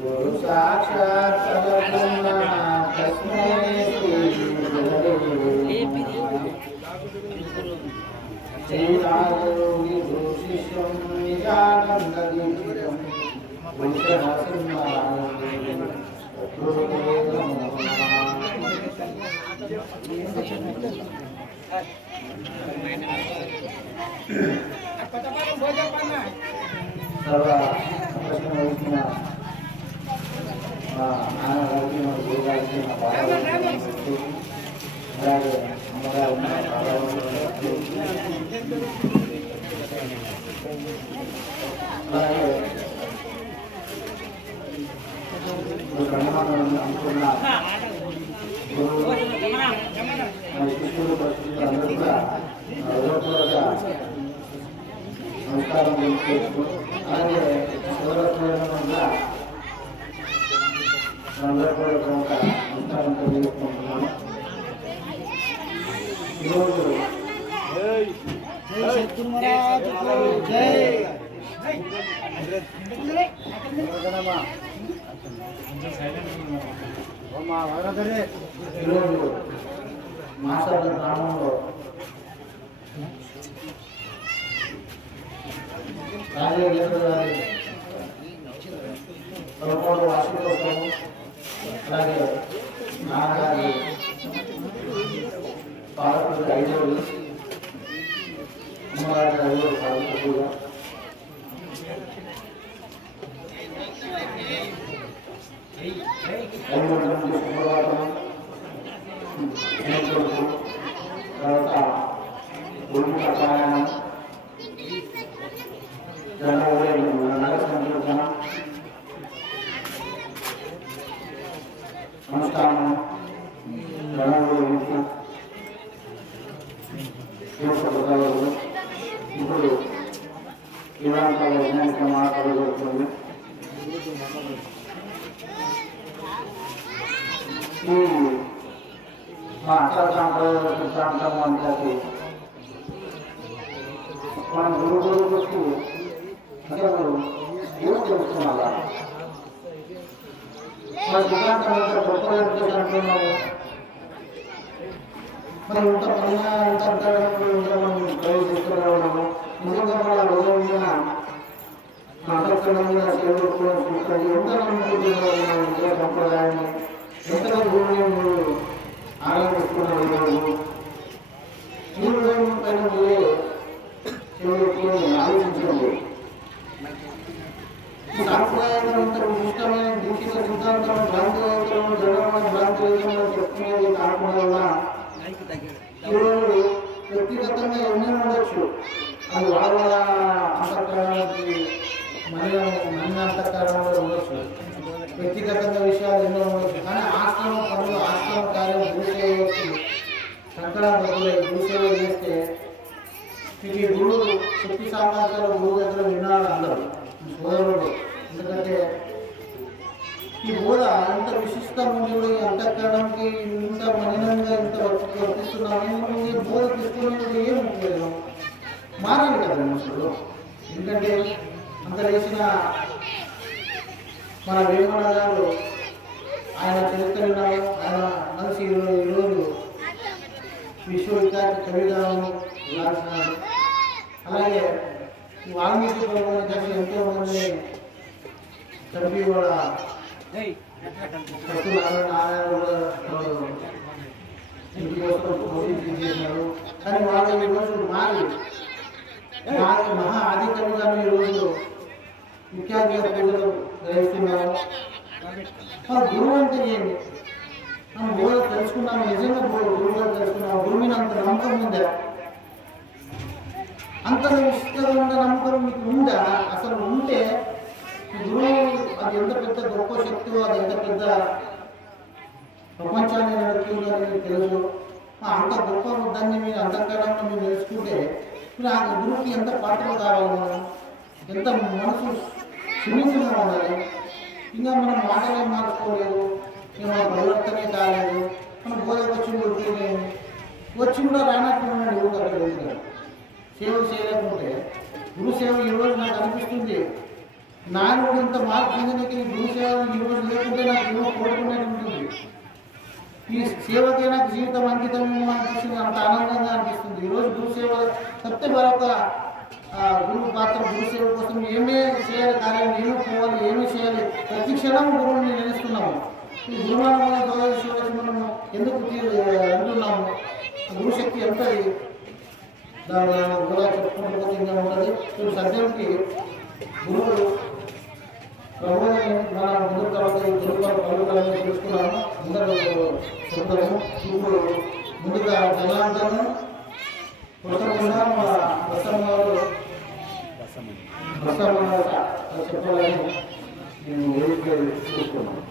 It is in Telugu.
गुरु साक्षात् परब्रह्म तस्मै श्री गुरुवे गुरु शिष्यं निजानन्ददीपितं गुरुवे నమస్కారం అలాగే అందరూ కూడా నమస్కారం తెలియజేసుకుంటున్నాను. ఈరోజు ఈరోజు మాసాల గ్రామంలో రాజేంద్ర గారి 13వ వార్షికోత్సవం అలాగే నాన్నగారి పాలకుడు 5వ అమ్మగారి 5వ పాలకుడుగా శుభవార్తలు తర్వాత గురు ప్రచారం నమస్కారం ఇప్పుడు ఇవాళ వైజ్ఞానిక మాట్లాడబడుతుంది. ఈ మా అక్షర సాంప్రదాయ సిద్ధాంతం అంటే మన గురువులకు అంటే మీరు ఏం తెలుస్తున్నారా మన సిద్ధాంతం ఎంత గొప్పగా అంటున్నాము. మనం ఇంత పైన ఇంత మనం ప్రయోగిస్తున్నాము. నిజంగా మన రోజున అంతఃకరణ సేవకులు ఎంత మంది సంప్రదాయాన్ని ఎంతగా భూమిని మీరు ఆనందిస్తున్నారు. ఈ రోజు పైన మీరే ఆలోచించండి. సాంప్రదాయంగా ఇంత విశిష్టమైన దీక్షిత సిద్ధాంతం భ్రాంతివేత్తలు జగన్ భ్రాంతివేత్తలు చెప్తున్నది కాకుండా ఈరోజు వ్యక్తిగతంగా ఎన్నో ఉండొచ్చు. అది వాళ్ళ అంతఃకరణకి మన అంతఃకరణలో ఉండొచ్చు. వ్యక్తిగతంగా విషయాలు ఎన్నో ఉండొచ్చు. కానీ ఆశ్రమ పనులు ఆశ్రమ కార్యం భూసేవకి సంక్రాంతి భూసేవ చేస్తే ఈ గురువు శక్తి సామర్థ్యాలు గురువు దగ్గర విన్నాడు అందరూ సోదరుడు. ఎందుకంటే ఈ బోధ ఎంత విశిష్టముండి అంతఃకరణకి ఇంత మలినంగా ఇంత వర్తిస్తున్నాము. ఈ బోధ తీసుకునే ఏం లేదు, మారాలి కదా మనుషులు. ఎందుకంటే అంత వేసిన మన వేమన గారు ఆయన చరిత్ర విన్నాడు. ఆయన కలిసి ఈరోజు విశ్వవిఖ్యాత కవిగాను రాసినాడు. అలాగే వాల్మీకి కలిసి ఎంతో మంది చదివి కూడా ఇంటి కోసం పోటీ చేసినారు. కానీ వాళ్ళు ఈరోజు మారి మహా ఆది కవిగాను ఈరోజు విఖ్యాతిగా పూజలు గ్రహిస్తున్నారు. గురువు అంటే ఏంటి? మనం బోధ తెలుసుకున్నాము. నిజంగా గురువుగా తెలుసుకున్నాము. గురువు మీద అంత నమ్మకం ఉందా? అంత విశిష్టమైన నమ్మకం మీకు ఉందా? అసలు ఉంటే గురువు అది ఎంత పెద్ద గొప్ప శక్తి, అది ఎంత పెద్ద ప్రపంచాన్ని నడుపుతుందని తెలుసు. అంత గొప్ప దాన్ని మీరు అంతఃకరణలో మీరు తెలుసుకుంటే మీరు ఆ గురువుకి ఎంత పాత్ర కావాలి, మనం ఎంత మనసు సున్నితంగా ఉండాలి. ఇంకా మనం మాటలే మార్చుకోలేదు, ఇంకా మన పరివర్తనే కాలేదు. మనం బోధ వచ్చి వచ్చి కూడా రానట్టు ఉన్నాడు. సేవలు చేయలేకుంటే గురు సేవ ఈరోజు నాకు అనిపిస్తుంది నాలో ఇంత మార్పు చెందినకి గురు సేవ ఈరోజు లేకుంటే నాకు ఏమో కోరుకునేది ఉంటుంది. ఈ సేవకే నాకు జీవితం అంకితం అనిపిస్తుంది, అంత ఆనందంగా అనిపిస్తుంది. ఈరోజు గురు సేవ తప్పితే మరొక గురువు పాత్ర గురు సేవ కోసం ఏమే చేయాలి, కార్యం ఏమో పోవాలి, ఏమీ చేయాలి, ప్రతి క్షణం గురువుని నిలుస్తున్నాము. ఈ గురువులను మనం మనము ఎందుకు అంటున్నాము? గురుశక్తి ఎంత దాని కూడా చెప్పుకుంటూ పోతుందా ఉంటుంది. ఇప్పుడు సత్యంకి గురువు ప్రభుత్వం మన ముందు తర్వాత గురువులను తెలుసుకున్నాము. అందరూ చెప్తాము. ఇప్పుడు ముందుగా జనాంతరము చెప్పాలని నేను చూసుకున్నాను.